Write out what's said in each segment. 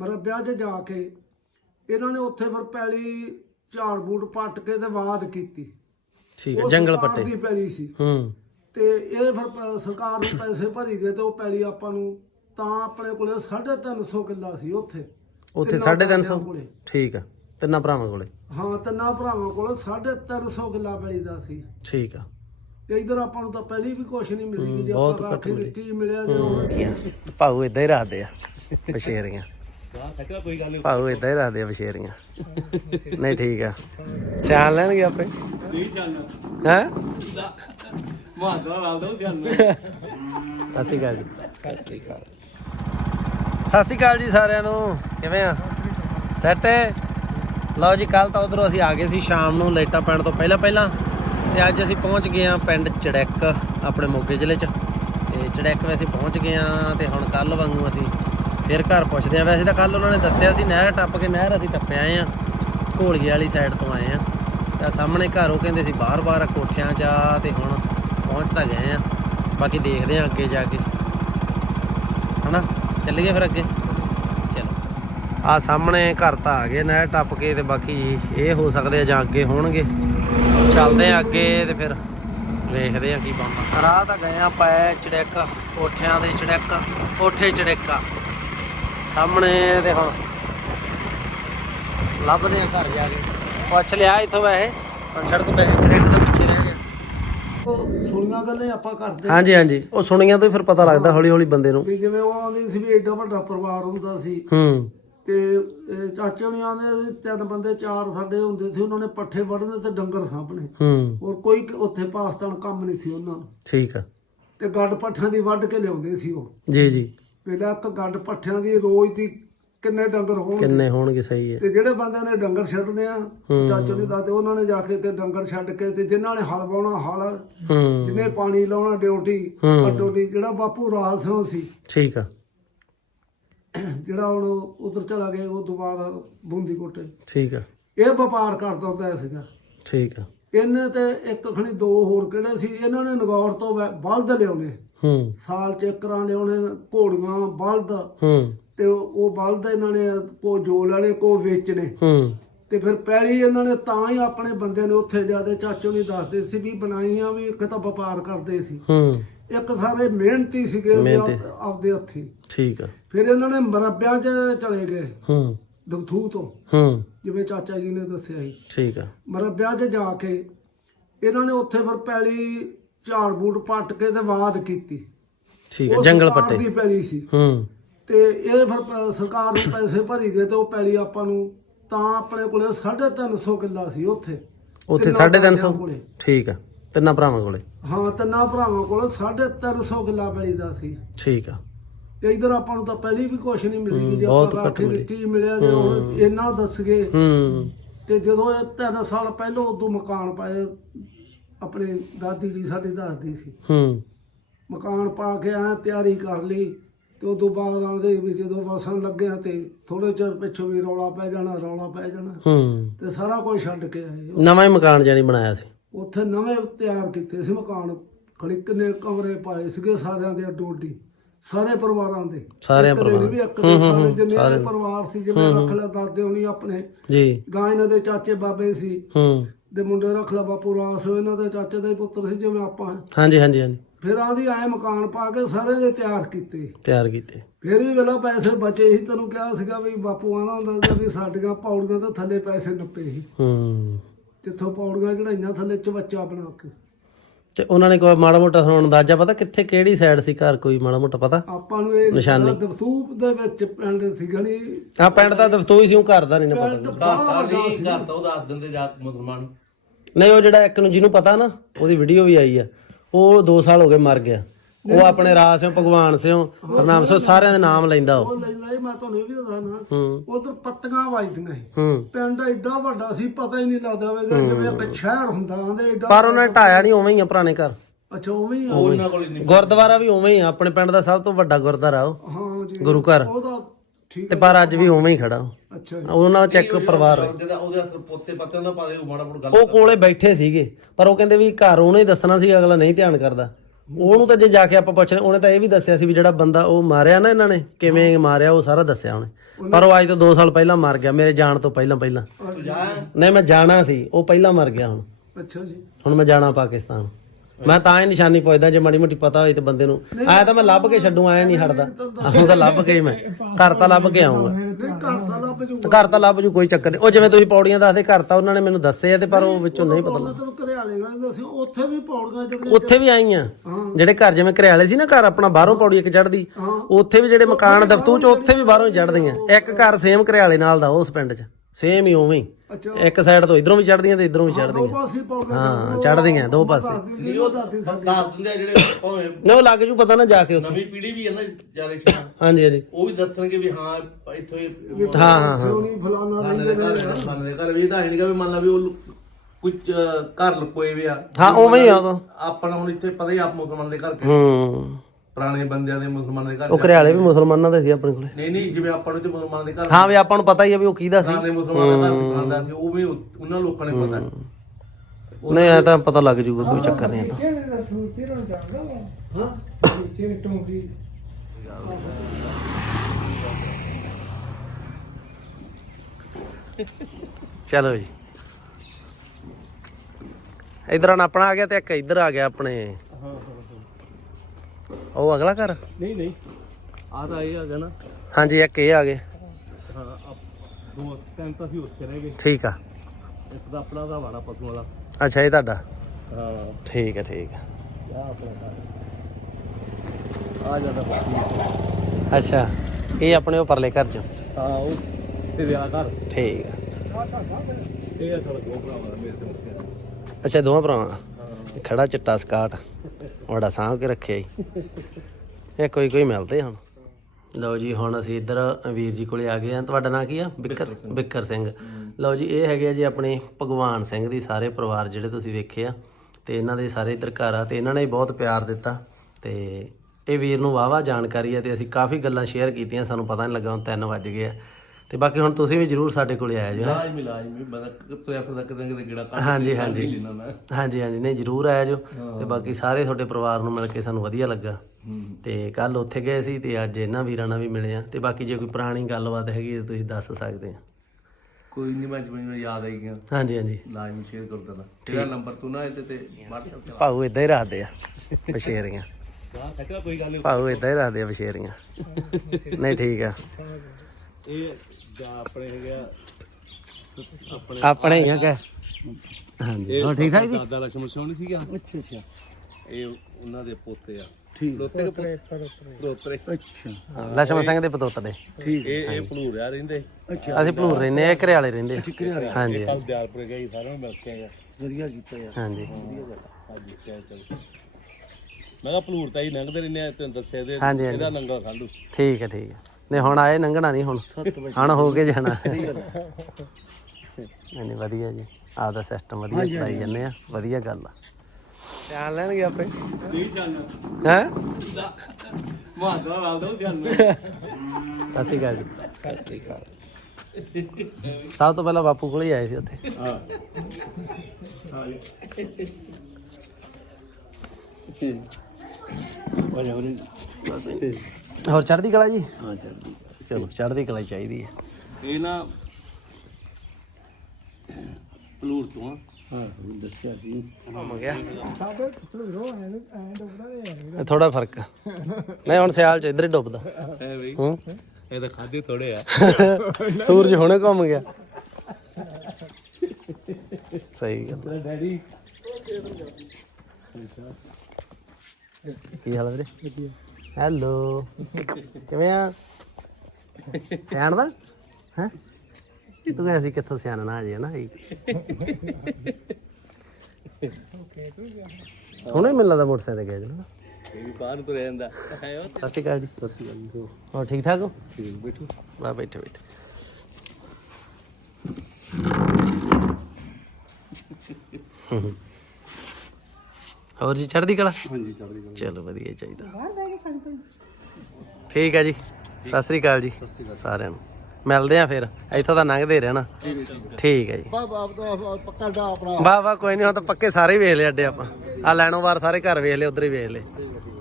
ਮਰੱਬਿਆਂ 'ਚ ਜਾ ਕੇ ਇਹਨਾਂ ਨੇ ਉੱਥੇ ਫਿਰ ਪੈਲੀ ਝਾੜ ਬੂਟ ਪੱਟ ਕੇ ਤੇ ਬਾਦ ਕੀਤੀ। ਠੀਕ ਹੈ ਉਹ ਜੰਗਲ ਸਰਕਾਰ ਪੱਟੇ। ਦੀ ਪੈਲੀ ਸੀ। ਹੂੰ। ਤੇ ਇਹ ਫਿਰ ਪ- ਸਰਕਾਰ ਨੂੰ ਪੈਸੇ ਭਰੀ ਗਏ ਤੇ ਉਹ ਪੈਲੀ ਆਪਾਂ ਨੂੰ ਤਾਂ ਆਪਣੇ ਕੋਲੇ 350 ਕਿੱਲਾ ਸੀ ਉੱਥੇ। ਉੱਥੇ ਤਿੰਨਾਂ 350 ਭਰਾਵਾਂ ਕੋਲੇ। ਠੀਕ ਆ ਤਿੰਨਾਂ ਭਰਾਵਾਂ ਕੋਲੇ। ਹਾਂ ਤਿੰਨਾਂ ਭਰਾਵਾਂ ਕੋਲ 350 ਕਿੱਲਾ ਪੈਲੀ ਦਾ ਸੀ। ਠੀਕ ਆ। ਤੇ ਇਧਰ ਆਪਾਂ ਨੂੰ ਤਾਂ ਪਹਿਲੀ ਵੀ ਕੁਛ ਨਹੀਂ ਮਿਲੀ ਜੇ ਬਹੁਤ ਆਪਾਂ ਘੱਟ ਮਿਲੀ। ਕੀ ਮਿਲਿਆ ਜੇ ਹੁਣ ਭਾਊ ਇਦਾਂ ਹੀ ਰੱਖਦੇ ਆ ਬਸ਼ੇਰੀਆਂ ਭਾਊ ਇਦਾਂ ਹੀ ਰੱਖਦੇ ਆ ਬਸ਼ੇਰੀਆਂ ਨਹੀਂ ਠੀਕ ਆ। ਸਿਆਣ ਲੈਣਗੇ ਆਪੇ। ਨਹੀਂ ਚੱਲਣਾ ਹੈ? ਮਹਾਦਰਾ ਨਾਲ ਦੋ ਸਿਆਣ ਸਤਿ ਸ਼੍ਰੀ ਅਕਾਲ ਜੀ। ਸਤਿ ਸ਼੍ਰੀ ਅਕਾਲ ਸਤਿ ਸ਼੍ਰੀ ਅਕਾਲ ਜੀ ਸਾਰਿਆਂ ਨੂੰ। ਕਿਵੇਂ ਆ? ਸੈਟ ਲਓ ਜੀ ਕੱਲ ਤਾਂ ਉਧਰੋਂ ਅਸੀਂ ਆ ਗਏ ਸੀ ਸ਼ਾਮ ਨੂੰ ਲਾਈਟਾਂ ਪੈਣ ਤੋਂ ਪਹਿਲਾਂ ਪਹਿਲਾਂ। ਤੇ ਅੱਜ ਅਸੀਂ ਪਹੁੰਚ ਗਏ ਆ ਪਿੰਡ ਚੜੈਕ ਆਪਣੇ ਮੋਗੇ ਜ਼ਿਲ੍ਹੇ 'ਚ। ਤੇ ਚੜੈਕ ਵਿੱਚ ਅਸੀਂ ਪਹੁੰਚ ਗਏ ਆ ਤੇ ਹੁਣ ਕੱਲ ਵਾਂਗੂ ਅਸੀਂ ਫਿਰ ਘਰ ਪੁੱਛਦੇ ਆ, ਵੈਸੇ ਤਾਂ ਕੱਲ ਉਹਨਾਂ ਨੇ ਦੱਸਿਆ ਸੀ, ਨਹਿਰ ਟੱਪ ਕੇ ਨਹਿਰ ਅਸੀਂ ਟੱਪੇ ਆਏ ਆ, ਘੋਲੀਏ ਵਾਲੀ ਸਾਈਡ ਤੋਂ ਆਏ ਆ। ਤੇ ਸਾਹਮਣੇ ਘਰ ਉਹ ਕਹਿੰਦੇ ਸੀ ਬਾਹਰ-ਬਾਹਰ ਕੋਠਿਆਂ 'ਚ ਆ ਤੇ ਹੁਣ ਪਹੁੰਚ ਤਾਂ ਗਏ ਆ। ਬਾਕੀ ਦੇਖਦੇ ਆ ਅੱਗੇ ਜਾ ਕੇ। ਹਨਾ? ਚੱਲੀਏ ਫਿਰ ਅੱਗੇ। ਚਲੋ। ਆ ਸਾਹਮਣੇ ਘਰ ਤਾਂ ਆ ਗਏ, ਨਹਿਰ ਟੱਪ ਕੇ ਤੇ ਬਾਕੀ ਇਹ ਹੋ ਸਕਦੇ ਆ ਜਾਂ ਅੱਗੇ ਹੋਣਗੇ। ਚੱਲਦੇ ਆ ਅੱਗੇ ਤੇ ਫਿਰ ਵੇਖਦੇ ਆ ਕੀ ਬਣਦਾ। ਰਾਹ ਤਾਂ ਗਏ ਆ ਪੈ ਚੜੈਕਾ ਕੋਠਿਆਂ ਦੇ ਚੜੈਕਾ ਕੋਠੇ ਚੜੈਕਾ ਸਾਹਮਣੇ ਤੇ ਹੁਣ ਲੱਭਦੇ ਆ ਘਰ ਜਾ ਕੇ। ਪੁੱਛ ਲਿਆ ਇੱਥੋਂ ਵੈਸੇ। ਪਰ ਸੜਕ ਪੈ ਚੜੈਕ ਦਾ ਪਿੱਛੇ ਰਹਿ ਗਿਆ। ਸੁਣੀਆਂ ਗੱਲਾਂ ਆਪਾਂ ਕਰਦੇ ਹਾਂਜੀ ਹਾਂਜੀ। ਉਹ ਸੁਣੀਆਂ ਤੋਂ ਹੀ ਫਿਰ ਪਤਾ ਲੱਗਦਾ ਹੌਲੀ ਹੌਲੀ ਬੰਦੇ ਨੂੰ। ਵੀ ਜਿਵੇਂ ਉਹ ਆਉਂਦੀ ਸੀ ਵੀ ਐਡਾ ਵੱਡਾ ਪਰਿਵਾਰ ਹੁੰਦਾ ਸੀ। ਹੂੰ। ਤੇ ਚਾਚੇ ਹੁਣੀ ਤਿੰਨ ਬੰਦੇ ਚਾਰ ਸਾਡੇ ਹੁੰਦੇ ਸੀ ਉਹਨਾਂ ਨੇ ਪੱਠੇ ਵੱਢਣੇ ਤੇ ਡੰਗਰ ਸਾਂਭਣੇ। ਹੂੰ। ਹੋਰ ਕੋਈ ਉੱਥੇ ਪਾਸਤਾਨ ਕੰਮ ਨਹੀਂ ਸੀ ਉਹਨਾਂ ਨੂੰ। ਠੀਕ ਆ। ਤੇ ਗੱਡ ਪੱਠਿਆਂ ਦੀ ਵੱਢ ਕੇ ਲਿਆਉਂਦੇ ਸੀ ਉਹ। ਜੀ ਜੀ। ਪਹਿਲਾਂ ਇੱਕ ਗੱਡ ਪੱਠਿਆਂ ਦੀ ਰੋਜ਼ ਦੀ ਕਿੰਨੇ ਡੰਗਰ ਹੋਣ ਕਿੰਨੇ ਹੋਣਗੇ ਸਹੀ ਹੈ। ਤੇ ਜਿਹੜੇ ਬੰਦਿਆਂ ਨੇ ਡੰਗਰ ਛੱਡਨੇ ਆ ਹੂੰ। ਚਾਚੇ ਨੇ ਦੱਸਦੇ ਉਹਨਾਂ ਨੇ ਜਾ ਕੇ ਤੇ ਡੰਗਰ ਛੱਡ ਕੇ ਤੇ ਜਿਨ੍ਹਾਂ ਨੇ ਹਲ ਵਾਉਣਾ ਹਲ ਹੂੰ। ਜਿਹਨੇ ਪਾਣੀ ਲਾਉਣਾ ਡਿਊਟੀ ਹੂੰ। ਡਿਊਟੀ ਜਿਹੜਾ ਬਾਪੂ ਰਾਜ ਸਿੰਘ ਸੀ। ਠੀਕ ਆ। ਜਿਹੜਾ ਹੁਣ ਉਧਰ ਚਲਾ ਗਿਆ ਉਹ ਤੋਂ ਬਾਅਦ ਬੂੰਦੀ ਕੋਟੇ। ਠੀਕ ਆ। ਇਹ ਵਪਾਰ ਕਰਦਾ ਹੁੰਦਾ ਸੀਗਾ ਠੀਕ ਆ। ਇਹਨੇ ਤੇ ਇੱਕ ਖਣੀ ਦੋ ਹੋਰ ਕਿਹੜੇ ਸੀ ਇਹਨਾਂ ਨੇ ਨਗੌਰ ਤੋਂ ਵੈ- ਬਲਦ ਲਿਆਉਣੇ। ਹੂੰ। ਸਾਲ ਚ ਇੱਕਰਾਂ ਲਿਆਉਣੇ ਘੋੜੀਆਂ ਬਲਦ। ਹੂੰ। ਤੇ ਉਹ ਬਲਦ ਇਹਨਾਂ ਨੇ ਕੋ ਜੋਲ ਵਾਲੇ ਕੋ ਵੇਚਣੇ। ਹੂੰ। ਤੇ ਫਿਰ ਪਹਿਲੀ ਇਹਨਾਂ ਨੇ ਤਾਂ ਹੀ ਆਪਣੇ ਬੰਦੇ ਨੇ ਉੱਥੇ ਜਿਆਦੇ ਚਾਚੋ ਨਹੀਂ ਦੱਸਦੇ ਸੀ ਵੀ ਬਣਾਈਆਂ ਵੀ ਇੱਕ ਤਾਂ ਵਪਾਰ ਕਰਦੇ ਸੀ। ਹੂੰ। ਇੱਕ ਸਾਰੇ ਮਿਹਨਤੀ ਸੀਗੇ ਵੀ ਮਿਹਨਤੀ। ਆਪ- ਆਪਦੇ ਹੱਥੀ। ਠੀਕ ਆ। ਫਿਰ ਇਹਨਾਂ ਨੇ ਮਰੱਬਿਆਂ 'ਚ ਚਲੇ ਗਏ। ਹੂੰ। ਦਮਥੂ ਤੋਂ। ਹੂੰ। ਜਿਵੇਂ ਚਾਚਾ ਜੀ ਨੇ ਦੱਸਿਆ ਸੀ। ਠੀਕ ਆ। ਮਰੱਬਿਆਂ 'ਚ ਜਾ ਕੇ ਇਹਨਾਂ ਨੇ ਉੱਥੇ ਫਿਰ ਪੈਲੀ ਝਾੜ ਬੂਟ ਪੱਟ ਕੇ ਤੇ ਬਾਦ ਕੀਤੀ। ਠੀਕ ਉਹ ਜੰਗਲ ਸਰਕਾਰ ਪੱਟੇ। ਦੀ ਪੈਲੀ ਸੀ। ਹੂੰ। ਤੇ ਇਹ ਫਿਰ ਪ- ਸਰਕਾਰ ਨੂੰ ਪੈਸੇ ਭਰੀ ਗਏ ਤੇ ਉਹ ਪੈਲੀ ਆਪਾਂ ਨੂੰ ਤਾਂ ਆਪਣੇ ਕੋਲੇ 350 ਕਿੱਲਾ ਸੀ ਉੱਥੇ। ਉੱਥੇ ਤਿੰਨਾਂ 350 ਭਰਾਵਾਂ ਕੋਲੇ। ਠੀਕ ਆ ਤਿੰਨਾਂ ਭਰਾਵਾਂ ਕੋਲੇ? ਹਾਂ ਤਿੰਨਾਂ ਭਰਾਵਾਂ ਕੋਲ 350 ਕਿੱਲਾ ਪੈਲੀ ਦਾ ਸੀ। ਠੀਕ ਆ। ਤੇ ਇਧਰ ਆਪਾਂ ਨੂੰ ਤਾਂ ਪਹਿਲੀ ਵੀ ਕੁਛ ਨਹੀਂ ਮਿਲੀ ਜੇ ਬਹੁਤ ਆਪਾਂ ਘੱਟ ਆਖੀ ਮਿਲੀ। ਕੀ ਮਿਲਿਆ ਜੇ ਹੁਣ ਇੰਨਾ ਦੱਸ ਗਏ। ਹੂੰ। ਤੇ ਜਦੋਂ ਇਹ ਤਿੰਨ ਸਾਲ ਪਹਿਲਾਂ ਉਦੋਂ ਮਕਾਨ ਪਾਏ ਆਪਣੇ ਦਾਦੀ ਜੀ ਸਾਡੀ ਦੱਸਦੀ ਸੀ। ਹੂੰ। ਮਕਾਨ ਪਾ ਕੇ ਆ ਤਿਆਰੀ ਕਰ ਲਈ ਤੇ ਉਦੋਂ ਬਾਅਦ ਆਂਦੇ ਵੀ ਜਦੋਂ ਵਸਣ ਲੱਗਿਆ ਤੇ ਥੋੜੇ ਚਿਰ ਪਿੱਛੋਂ ਵੀ ਰੌਲਾ ਪੈ ਜਾਣਾ ਰੌਲਾ ਪੈ ਜਾਣਾ। ਹੂੰ। ਤੇ ਸਾਰਾ ਕੁਝ ਛੱਡ ਕੇ ਆਏ। ਨਵਾਂ ਹੀ ਮਕਾਨ ਜਾਨੀ ਬਣਾਇਆ ਸੀ। ਉੱਥੇ ਨਵੇਂ ਤਿਆਰ ਕੀਤੇ ਸੀ ਮਕਾਨ। ਖੜੀ ਕਿੰਨੇ ਕਮਰੇ ਪਾਏ ਸੀਗੇ ਸਾਰਿਆਂ ਦੇ ਡੋਡੀ ਸਾਰੇ ਪਰਿਵਾਰਾਂ ਦੇ। ਨੀ ਪਰਿਵਾਰਾਂ ਵੀ ਇੱਕ ਦੇ ਸਾਰੇ ਜਿੰਨੇ ਸਾਰੇ। ਪਰਿਵਾਰ ਸੀ ਜਿਵੇਂ ਰੱਖ ਦਾਦੇ ਹੁਣੀ ਆਪਣੇ। ਜੀ। ਗਾਂ ਇਹਨਾਂ ਦੇ ਚਾਚੇ ਬਾਬੇ ਸੀ। ਹੂੰ। ਦੇ ਮੁੰਡੇ ਰੱਖ ਲਿਆ ਬਾਪੂ ਰਾਸ ਇਹਨਾਂ ਦੇ ਚਾਚੇ ਦਾ ਹੀ ਪੁੱਤਰ ਸੀ ਜਿਵੇਂ ਆਪਾਂ। ਹਾਂਜੀ ਹਾਂਜੀ ਹਾਂਜੀ। ਫਿਰ ਆਂਦੀ ਆਏ ਮਕਾਨ ਪਾ ਕੇ ਸਾਰੇ ਦੇ ਤਿਆਰ ਕੀਤੇ। ਤਿਆਰ ਕੀਤੇ। ਫਿਰ ਵੀ ਵੇਲਾ ਪੈਸੇ ਬਚੇ ਸੀ ਤੈਨੂੰ ਕਿਹਾ ਸੀਗਾ ਵੀ ਬਾਪੂ ਆਣਾ ਹੁੰਦਾ ਸੀ ਵੀ ਸਾਡੀਆਂ ਪੌੜੀਆਂ ਤੋਂ ਥੱਲੇ ਪੈਸੇ ਨੱਪੇ ਸੀ। ਹੂੰ। ਜਿੱਥੋਂ ਪੌੜੀਆਂ ਚੜਾਈਆਂ ਥੱਲੇ ਚਵੱਚਾ ਬਣਾ ਕੇ ਤੇ ਉਹਨਾਂ ਨੇ ਕੋਈ ਮਾੜਾ ਮੋਟਾ ਤੁਹਾਨੂੰ ਅੰਦਾਜ਼ਾ ਪਤਾ ਕਿੱਥੇ ਕਿਹੜੀ ਸਾਈਡ ਸੀ ਘਰ ਕੋਈ ਮਾੜਾ ਮੋਟਾ ਪਤਾ? ਆਪਾਂ ਨੂੰ ਇਹ ਨਿਸ਼ਾਨੀ। ਦਫਤੂਪ ਦੇ ਵਿੱਚ ਪਿੰਡ ਸੀ ਗਣੀ ਆ ਪਿੰਡ ਦਾ ਦਫਤੋਈ ਸੀ ਉਹ ਘਰ ਦਾ ਨਹੀਂ ਨਾ ਪਤਾ। ਸੀ। ਘਰ ਤਾਂ ਉਹ ਦੱਸ ਦਿੰਦੇ ਜਾ ਮੁਸਲਮਾਨ। ਨਹੀਂ ਉਹ ਜਿਹੜਾ ਇੱਕ ਨੂੰ ਜਿਹਨੂੰ ਪਤਾ ਨਾ ਉਹਦੀ ਵੀਡੀਓ ਵੀ ਆਈ ਆ। ਉਹ 2 ਸਾਲ ਹੋ ਗਏ ਮਰ ਗਿਆ। ਉਹ ਆਪਣੇ ਰਾਜ ਸਿੰਘ ਭਗਵਾਨ ਸਿੰਘ ਹਰਨਾਮ ਸਿੰਘ ਸਾਰਿਆਂ ਦੇ ਨਾਮ ਲੈਂਦਾ ਉਹ। ਉਹ ਲੈ ਲਈ ਮੈਂ ਤੁਹਾਨੂੰ ਇਹ ਵੀ ਦੱਸਣਾ ਹੂੰ। ਉਧਰ ਪੱਤੀਆਂ ਵੱਜਦੀਆਂ ਸੀ। ਹੂੰ। ਪਿੰਡ ਐਡਾ ਵੱਡਾ ਸੀ ਪਤਾ ਹੀ ਨਹੀਂ ਲੱਗਦਾ ਵੇਗਾ ਜਿਵੇਂ ਇੱਕ ਸ਼ਹਿਰ ਹੁੰਦਾ ਆਂਦੇ ਐਡਾ ਪਰ ਉਹਨੇ ਢਾਇਆ ਨਹੀਂ ਉਵੇਂ ਹੀ ਆ ਪੁਰਾਣੇ ਘਰ। ਅੱਛਾ ਉਵੇਂ ਹੀ ਆ। ਉਹਨਾਂ ਕੋਲ ਨਹੀਂ ਗੁਰਦੁਆਰਾ ਵੀ ਉਵੇਂ ਹੀ ਆ ਆਪਣੇ ਪਿੰਡ ਦਾ ਸਭ ਤੋਂ ਵੱਡਾ ਗੁਰਦੁਆਰਾ ਉਹ। ਹਾਂ ਜੀ। ਗੁਰੂ ਘਰ। ਉਹਦਾ ਤੇ ਪਰ ਅੱਜ ਵੀ ਉਵੇਂ ਹੀ ਖੜਾ। ਉਹ। ਅੱਛਾ ਜੀ। ਉਹਨਾਂ ਚ ਇੱਕ ਪਰਿਵਾਰ ਹੈ। ਉਹਦੇ ਦਾ ਉਹਦੇ ਅਸਰ ਪੋਤੇ ਪੱਤਿਆਂ ਦਾ ਪਾ ਦੇ ਮਾੜਾ ਮੋੜ ਗੱਲ ਉਹ ਕੋਲੇ ਬੈਠੇ ਸੀਗੇ ਪਰ ਉਹ ਕਹਿੰਦੇ ਵੀ ਘਰ ਉਹਨੇ ਹੀ ਦੱਸਣਾ ਸੀ ਅਗਲਾ ਨਹੀਂ ਧਿਆਨ ਕਰਦਾ। ਉਹਨੂੰ ਤਾਂ ਜੇ ਜਾ ਕੇ ਆਪਾਂ ਪੁੱਛ ਰਹੇ ਉਹਨੇ ਤਾਂ ਇਹ ਵੀ ਦੱਸਿਆ ਸੀ ਵੀ ਜਿਹੜਾ ਬੰਦਾ ਉਹ ਮਾਰਿਆ ਨਾ ਇਹਨਾਂ ਨੇ ਕਿਵੇਂ ਮਾਰਿਆ ਉਹ ਸਾਰਾ ਦੱਸਿਆ ਉਹਨੇ। ਪਰ ਉਹ ਅੱਜ ਤੋਂ 2 ਸਾਲ ਪਹਿਲਾਂ ਮਰ ਗਿਆ ਮੇਰੇ ਜਾਣ ਤੋਂ ਪਹਿਲਾਂ ਪਹਿਲਾਂ। ਨਹੀਂ ਮੈਂ ਜਾਣਾ ਸੀ ਉਹ ਪਹਿਲਾਂ ਮਰ ਗਿਆ ਹੁਣ। ਅੱਛਾ ਜੀ। ਹੁਣ ਮੈਂ ਜਾਣਾ ਪਾਕਿਸਤਾਨ। ਮੈਂ ਤਾਂ ਹੀ ਨਿਸ਼ਾਨੀ ਪੁੱਛਦਾ ਜੇ ਮਾੜੀ ਮੋਟੀ ਪਤਾ ਹੋਈ ਤੇ ਬੰਦੇ ਨੂੰ। ਆਇਆ ਤਾਂ ਮੈਂ ਲੱਭ ਕੇ ਛੱਡੂ ਆਇਆ ਨਹੀਂ ਹਟਦਾ। ਉਹ ਤਾਂ ਲੱਭ ਕੇ ਹੀ ਮੈਂ। ਘਰ ਤਾਂ ਲੱਭ ਕੇ ਆਉਂਗਾ ਨਹੀਂ ਘਰ ਤਾਂ ਲੱਭ ਜੂ। ਘਰ ਤਾਂ ਲੱਭ ਜੂ ਕੋਈ ਚੱਕਰ ਨਹੀਂ। ਉਹ ਜਿਵੇਂ ਤੁਸੀਂ ਪੌੜੀਆਂ ਦੱਸਦੇ ਘਰ ਤਾਂ ਉਹਨਾਂ ਨੇ ਮੈਨੂੰ ਦੱਸੇ ਆ ਤੇ ਪਰ ਉਹ ਵਿੱਚੋਂ ਨਹੀਂ ਪਤਾ ਉਹਨਾਂ ਤੈਨੂੰ ਘਰਿਆਲੇ ਕਹਿੰਦੇ ਸੀ ਉੱਥੇ ਵੀ ਪੌੜੀਆਂ ਜਿਹੜੀਆਂ ਉੱਥੇ ਵੀ ਆਈਆਂ। ਜਿਹੜੇ ਘਰ ਜਿਵੇਂ ਘਰਿਆਲੇ ਸੀ ਨਾ ਘਰ ਆਪਣਾ ਬਾਹਰੋਂ ਪੌੜੀ ਇੱਕ ਚੜਦੀ ਉੱਥੇ ਵੀ ਜਿਹੜੇ ਮਕਾਨ ਦਫਤੂ ਚ ਉੱਥੇ ਵੀ ਬਾਹਰੋਂ ਹੀ ਚੜਦੀਆਂ ਇੱਕ ਘਰ ਸੇਮ ਘਰਿਆਲੇ ਨਾਲ ਦਾ ਉਸ ਪਿੰਡ ਚ। ਸੇਮ ਹੀ ਉਵੇਂ ਹੀ। ਅੱਛਾ। ਇੱਕ ਸਾਈਡ ਤੋਂ ਇਧਰੋਂ ਵੀ ਚੜਦੀਆਂ ਤੇ ਇਧਰੋਂ ਵੀ ਦੋ ਚੜਦੀਆਂ ਪਾਸੇ ਪੌੜੀਆਂ ਹਾਂ ਚੜਦੀਆਂ ਦੋ ਪਾਸੇ। ਨਹੀਂ ਉਹ ਦੱਸ ਦਿੰਦੇ ਆ ਜਿਹੜੇ ਭਾਵੇਂ ਨਾ ਉਹ ਲੱਗ ਜੂ ਪਤਾ ਨਾ ਜਾ ਕੇ ਉੱਥੇ। ਨਵੀਂ ਪੀੜ੍ਹੀ ਵੀ ਹੈ ਨਾ ਜਨਰੇਸ਼ਨ ਹਾਂਜੀ ਹਾਂਜੀ। ਉਹ ਵੀ ਦੱਸਣਗੇ ਵੀ ਹਾਂ ਇੱਥੋਂ ਇਹ ਹਾਂ ਹਾਂ ਹਾਂ। ਸੋਣੀ ਫਲਾਣਾ ਖਾਣੇ ਦੇ ਘਰ ਖਾਣੇ ਦੇ ਘਰ ਵੀ। ਇਹ ਤਾਂ ਹੈ ਨਹੀਂਗਾ ਵੀ ਮੰਨ ਲਾ ਵੀ ਉਹ ਕੁਝ ਘਰ ਲੁਕੋਏ ਵੀ ਆ। ਹਾਂ ਉਵੇਂ ਹੀ ਆ ਉਦੋਂ ਆਪਣਾ ਹੁਣ ਇੱਥੇ ਪਤਾ ਹੀ ਆਪ ਮੁਸਲਮਾਨ ਦੇ ਘਰ ਕਿਹੜੇ ਹੂੰ। ਪੁਰਾਣੇ ਬੰਦਿਆਂ ਦੇ ਮੁਸਲਮਾਨਾਂ ਦੇ ਘਰ ਉਹ ਘਰਿਆਲੇ ਵੀ ਮੁਸਲਮਾਨਾਂ ਦੇ ਸੀ ਆਪਣੇ ਕੋਲੇ। ਨਹੀਂ ਨਹੀਂ ਜਿਵੇਂ ਆਪਾਂ ਨੂੰ ਤੇ ਮੁਸਲਮਾਨਾਂ ਦੇ ਘਰ ਹਾਂ ਵੀ ਆਪਾਂ ਨੂੰ ਪਤਾ ਹੀ ਆ ਵੀ ਉਹ ਕਿਹਦਾ ਸੀ। ਪੁਰਾਣੇ ਮੁਸਲਮਾਨਾਂ ਦੇ ਘਰ ਬਣਾਉਂਦਾ ਸੀ ਉਹ ਵੀ ਉਹ- ਉਹਨਾਂ ਲੋਕਾਂ ਨੇ ਪਤਾ। ਨਹੀਂ ਐ ਤਾਂ ਪਤਾ ਲੱਗ ਜੂਗਾ ਕੋਈ ਚੱਕਰ ਨਹੀਂ ਤਾਂ। ਚਲੋ ਜੀ। ਇਧਰ ਆਪਣਾ ਆ ਗਿਆ ਤੇ ਇੱਕ ਇੱਧਰ ਆ ਗਿਆ ਆਪਣੇ ਉਹ ਅਗਲਾ ਘਰ? ਨਹੀਂ ਨਹੀਂ। ਆ ਤਾਂ ਇਹ ਆ ਗਿਆ ਨਾ। ਹਾਂਜੀ ਇੱਕ ਇਹ ਆ ਗਏ। ਹਾਂ ਦੋ ਟਾਈਮ ਤਾਂ ਅਸੀਂ ਉੱਥੇ ਰਹਿ ਗਏ। ਠੀਕ ਆ। ਇੱਕ ਤਾਂ ਆਪਣਾ ਦਾ ਵਾੜਾ ਪਸ਼ੂ ਵਾਲਾ। ਅੱਛਾ ਇਹ ਤੁਹਾਡਾ? ਹਾਂ। ਠੀਕ ਹੈ ਠੀਕ ਹੈ ਆ ਆਪਣਾ ਘਰ ਆ। ਜਾਂਦਾ ਬਾਕੀ ਅੱਛਾ ਇਹ ਆਪਣੇ ਉਹ ਪਰਲੇ ਘਰ ਚ? ਹਾਂ ਉਹ ਤੇਰੇ ਆ ਘਰ। ਠੀਕ ਆ। ਇਹ ਆ ਸਾਡਾ ਦੋ ਭਰਾਵਾਂ ਦਾ ਮੇਰੇ ਤੇ ਉੱਥੇ ਅੱਛਾ ਦੋਵਾਂ ਭਰਾਵਾਂ ਇਹ ਖੜਾ ਚਿੱਟਾ ਸਕਾਟ। ਬੜਾ ਸਾਂਭ ਕੇ ਰੱਖਿਆ ਈ। ਇਹ ਕੋਈ ਕੋਈ ਮਿਲਦੇ ਹੁਣ। ਲਓ ਜੀ ਹੁਣ ਅਸੀਂ ਇੱਧਰ ਵੀਰ ਜੀ ਕੋਲੇ ਆ ਗਏ ਆ ਤੁਹਾਡਾ ਨਾਂ ਕੀ ਆ? ਬਿੱਕਰ ਬਿੱਕਰ ਸਿੰਘ। ਲਓ ਜੀ ਇਹ ਹੈਗੇ ਆ ਜੀ ਆਪਣੇ ਭਗਵਾਨ ਸਿੰਘ ਦੀ ਸਾਰੇ ਪਰਿਵਾਰ ਜਿਹੜੇ ਤੁਸੀਂ ਵੇਖੇ ਆ। ਤੇ ਇਹਨਾਂ ਦੇ ਸਾਰੇ ਇੱਧਰ ਘਰ ਆ ਤੇ ਇਹਨਾਂ ਨੇ ਬਹੁਤ ਪਿਆਰ ਦਿੱਤਾ। ਤੇ ਇਹ ਵੀਰ ਨੂੰ ਵਾਵਾ ਜਾਣਕਾਰੀ ਆ ਤੇ ਅਸੀਂ ਕਾਫੀ ਗੱਲਾਂ ਸ਼ੇਅਰ ਕੀਤੀਆਂ। ਸਾਨੂੰ ਪਤਾ ਨਹੀਂ ਲੱਗਾ ਹੁਣ 3 ਵੱਜ ਗਏ ਆ। ਤੇ ਬਾਕੀ ਹੁਣ ਤੁਸੀਂ ਵੀ ਜਰੂਰ ਸਾਡੇ ਕੋਲੇ ਆਇਆ ਜੀ ਹੈਂ। ਲਾਜ ਮਿਲਾਜ ਮੀ ਬੰਦਾ ਤੁਰਿਆ ਫਿਰਦਾ ਕਿਤੇ ਕਿਤੇ ਗੇੜਾ ਕੱਢ ਹਾਂਜੀ ਹਾਂਜੀ। ਲੈਣਾ ਮੈਂ। ਹਾਂਜੀ ਹਾਂਜੀ। ਨਹੀਂ ਜਰੂਰ ਆਇਆ ਜੋ। ਤੇ ਬਾਕੀ ਸਾਰੇ ਤੁਹਾਡੇ ਪਰਿਵਾਰ ਨੂੰ ਮਿਲ ਕੇ ਸਾਨੂੰ ਵਧੀਆ ਲੱਗਾ। ਤੇ ਕੱਲ ਉੱਥੇ ਗਏ ਸੀ ਤੇ ਅੱਜ ਇਹਨਾਂ ਵੀਰਾਂ ਨਾਲ ਵੀ ਮਿਲੇ ਆ। ਤੇ ਬਾਕੀ ਜੇ ਕੋਈ ਪੁਰਾਣੀ ਗੱਲਬਾਤ ਹੈਗੀ ਤਾਂ ਤੁਸੀਂ ਦੱਸ ਸਕਦੇ ਆ। ਕੋਈ ਨਹੀਂ ਮੈਂ ਮੈਨੂੰ ਯਾਦ ਆਈ ਗਿਆ। ਹਾਂਜੀ ਹਾਂਜੀ। ਲਾਜ ਸ਼ੇਅਰ ਕਰ ਦੇਣਾ ਤੇਰਾ ਨੰਬਰ ਤੂੰ ਨਾ ਇਹਦੇ ਤੇ WhatsApp ਤੇ ਭਾਊ ਇਦਾਂ ਹੀ ਰੱਖਦੇ ਆ ਬਸ਼ੇਰੀਆਂ ਹਾਂ ਖਤਰਾ ਕੋਈ ਗੱਲ ਨਹੀਂ ਭਾਊ ਇਦਾਂ ਹੀ ਰੱਖਦੇ ਆ ਬਸ਼ੇਰੀਆਂ ਨਹੀਂ ਠੀਕ ਆ। ਆਪਣੇ ਹੈਗਾ ਆਪਣੇ ਹਾਂਜੀ ਇਹ ਠੀਕ ਠਾਕ ਜੀ? ਦਾਦਾ ਲక్ష్ਮਣ ਸੋਹਣੀ ਸੀਗਾ? ਅੱਛਾ ਅੱਛਾ। ਇਹ ਉਹਨਾਂ ਦੇ ਪੋਤੇ ਆ। ਠੀਕ। ਪੋਤੇ ਪੋਤੇ ਅੱਛਾ। ਲਛਮਣ ਸਿੰਘ ਦੇ ਪਤੋਤਰ ਨੇ ਠੀਕ। ਇਹ ਇਹ ਭਲੂਰਿਆ ਰਹਿੰਦੇ। ਅੱਛਾ। ਅਸੀਂ ਭਲੂਰ ਰਹਿੰਦੇ ਆ ਘਰੇ ਵਾਲੇ ਰਹਿੰਦੇ। ਹਾਂਜੀ ਕੱਲ ਦਿਆਲਪੁਰ ਗਈ ਸਾਰਿਆਂ ਮਿਲ ਕੇ ਆਇਆ ਵਧੀਆ ਕੀਤਾ ਯਾਰ। ਹਾਂਜੀ। ਮੈਂ ਕਿਹਾ ਭਲੂਰ ਤਾਂ ਹੀ ਲੰਘਦੇ ਰਹਿੰਦੇ ਆ ਤੈਨੂੰ ਦੱਸਿਆ ਦੇ ਹਾਂਜੀ, ਇਹਦਾ ਲੰਗਰ ਖਾ ਠੀਕ ਹੈ ਠੀਕ ਹੈ। ਨਹੀਂ ਹੁਣ ਆਏ ਲੰਘਣਾ ਨਹੀਂ ਹੁਣ। ਹੁਣ ਹੋ ਕੇ ਜਾਣਾ। ਨਹੀਂ ਨਹੀਂ ਵਧੀਆ ਜੀ। ਆਪਦਾ ਸਿਸਟਮ ਵਧੀਆ ਚਲਾਈ ਜਾਂਦੇ ਆ। ਵਧੀਆ ਗੱਲ ਆ। ਧਿਆਨ ਲੈਣਗੇ ਆਪੇ। ਨਹੀਂ ਚੱਲਣਾ ਹੈ? ਮਹਾਦਰਾ ਲਾਲ ਦੋ ਸਿਆਣ ਸਤਿ ਸ਼੍ਰੀ ਅਕਾਲ ਜੀ। ਸਤਿ ਸ਼੍ਰੀ ਅਕਾਲ। ਸਭ ਤੋਂ ਪਹਿਲਾਂ ਬਾਪੂ ਕੋਲ ਹੀ ਆਏ ਸੀ ਉੱਥੇ। ਹਾਂ। ਹੋਰ ਚੜ੍ਹਦੀ ਕਲਾ ਜੀ? ਹਾਂ ਚੜ੍ਹਦੀ ਚਲੋ ਚੜ੍ਹਦੀ ਕਲਾ ਹੀ ਚਾਹੀਦੀ ਹੈ। ਇਹ ਨਾ ਭਲੂਰ ਤੋਂ ਆ। ਹੋ ਗਿਆ। ਥੋੜਾ ਫ਼ਰਕ। ਆ। ਨਹੀਂ ਹੁਣ ਸਿਆਲ ਚ ਇੱਧਰ ਹੀ ਡੁੱਬਦਾ। ਐ ਬਈ ਹੂੰ। ਇਹ ਤਾਂ ਖਾਦੇ ਥੋੜੇ ਆ। ਸੂਰਜ ਹੁਣੇ ਘੁੰਮ ਗਿਆ। ਸਹੀ ਗੱਲ। ਡੈਡੀ। ਕੀ ਹਾਲ ਆ ਵੀਰੇ? ਹੈਲੋ। ਕਿਵੇਂ ਆ? ਸਿਆਣਦਾ ਹੈ? ਤੂੰ ਕਹਿੰਦਾ ਸੀ ਕਿੱਥੋਂ ਸਿਆਣਨਾ ਅਜੇ ਨਾ ਹੁਣੇ ਮਿਲਦਾ ਦਾ ਮੋਟਰਸਾਈਕਲ ਗਿਆ ਜਨਾ ਇਹ ਵੀ ਬਾਹਰ ਨੂੰ ਤੁਰਿਆ ਜਾਂਦਾ। ਉਹ ਸਤਿ ਸ਼੍ਰੀ ਅਕਾਲ ਜੀ। ਸਤਿ ਸ਼੍ਰੀ ਅਕਾਲ ਜੀ। ਹੋਰ ਠੀਕ ਠਾਕ ਹੋ? ਠੀਕ ਬੈਠੋ। ਬਾ ਬੈਠੇ ਬੈਠੇ। ਹੋਰ ਜੀ ਚੜ੍ਹਦੀ ਕਲਾ? ਹਾਂਜੀ ਚੜ੍ਹਦੀ ਗੱਲ ਚਲੋ ਵਧੀਆ ਚਾਹੀਦਾ। ਠੀਕ ਹੈ ਜੀ। ਸਤਿ ਸ੍ਰੀ ਅਕਾਲ ਜੀ। ਸਾਰਿਆਂ ਨੂੰ। ਮਿਲਦੇ ਆ ਫਿਰ। ਇੱਥੋਂ ਤਾਂ ਲੰਘਦੇ ਰਹਿਣਾ। ਠੀਕ ਹੈ ਜੀ। ਬਾਪ ਪੱਕਾ ਡਾ ਆਪਣਾ। ਵਾਹ ਵਾਹ ਕੋਈ ਨਹੀਂ ਹੁਣ ਤਾਂ ਪੱਕੇ ਸਾਰੇ ਹੀ ਵੇਖ ਲਏ ਅੱਡੇ ਆਪਾਂ। ਆ ਲੈਣੋ ਵਾਰ ਸਾਰੇ ਘਰ ਵੇਖ ਲਏ ਉਧਰ ਹੀ ਵੇਖ ਲਏ।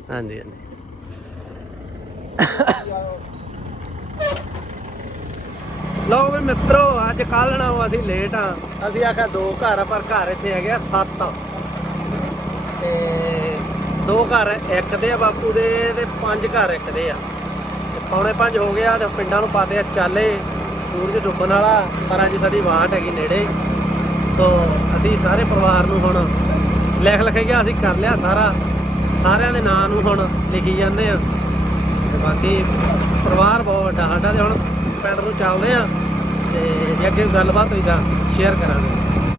ਹਾਂਜੀ ਹਾਂਜੀ। ਲਓ ਵੀ ਮਿੱਤਰੋ ਅੱਜ ਕੱਲ ਨਾ ਅਸੀਂ ਲੇਟ ਆ। ਅਸੀਂ ਆਖਿਆ ਦੋ ਘਰ ਆ ਪਰ ਘਰ ਇੱਥੇ ਹੈਗੇ ਆ ਸੱਤ। ਤੇ ਦੋ ਘਰ ਇੱਕ ਦੇ ਆ ਬਾਪੂ ਦੇ ਤੇ ਪੰਜ ਘਰ ਇੱਕ ਦੇ ਆ। ਤੇ ਪੌਣੇ ਪੰਜ ਹੋ ਗਿਆ ਤੇ ਪਿੰਡਾਂ ਨੂੰ ਪਾਤੇ ਆ ਚਾਲੇ, ਸੂਰਜ ਡੁੱਬਣ ਵਾਲਾ ਪਰ ਅੱਜ ਸਾਡੀ ਵਾਟ ਹੈਗੀ ਨੇੜੇ। ਸੋ ਅਸੀਂ ਸਾਰੇ ਪਰਿਵਾਰ ਨੂੰ ਹੁਣ ਲਿਖ ਲਿਖ ਗਿਆ ਅਸੀਂ ਕਰ ਲਿਆ ਸਾਰਾ। ਸਾਰਿਆਂ ਦੇ ਨਾਂ ਨੂੰ ਹੁਣ ਲਿਖੀ ਜਾਂਦੇ ਆ। ਤੇ ਬਾਕੀ ਪਰਿਵਾਰ ਬਹੁਤ ਵੱਡਾ, ਸਾਡਾ ਤੇ ਹੁਣ ਪਿੰਡ ਨੂੰ ਚੱਲਦੇ ਆ। ਤੇ ਜੇ ਅੱਗੇ ਗੱਲਬਾਤ ਹੋਈ ਤਾਂ ਸ਼ੇਅਰ ਕਰਾਂਗੇ।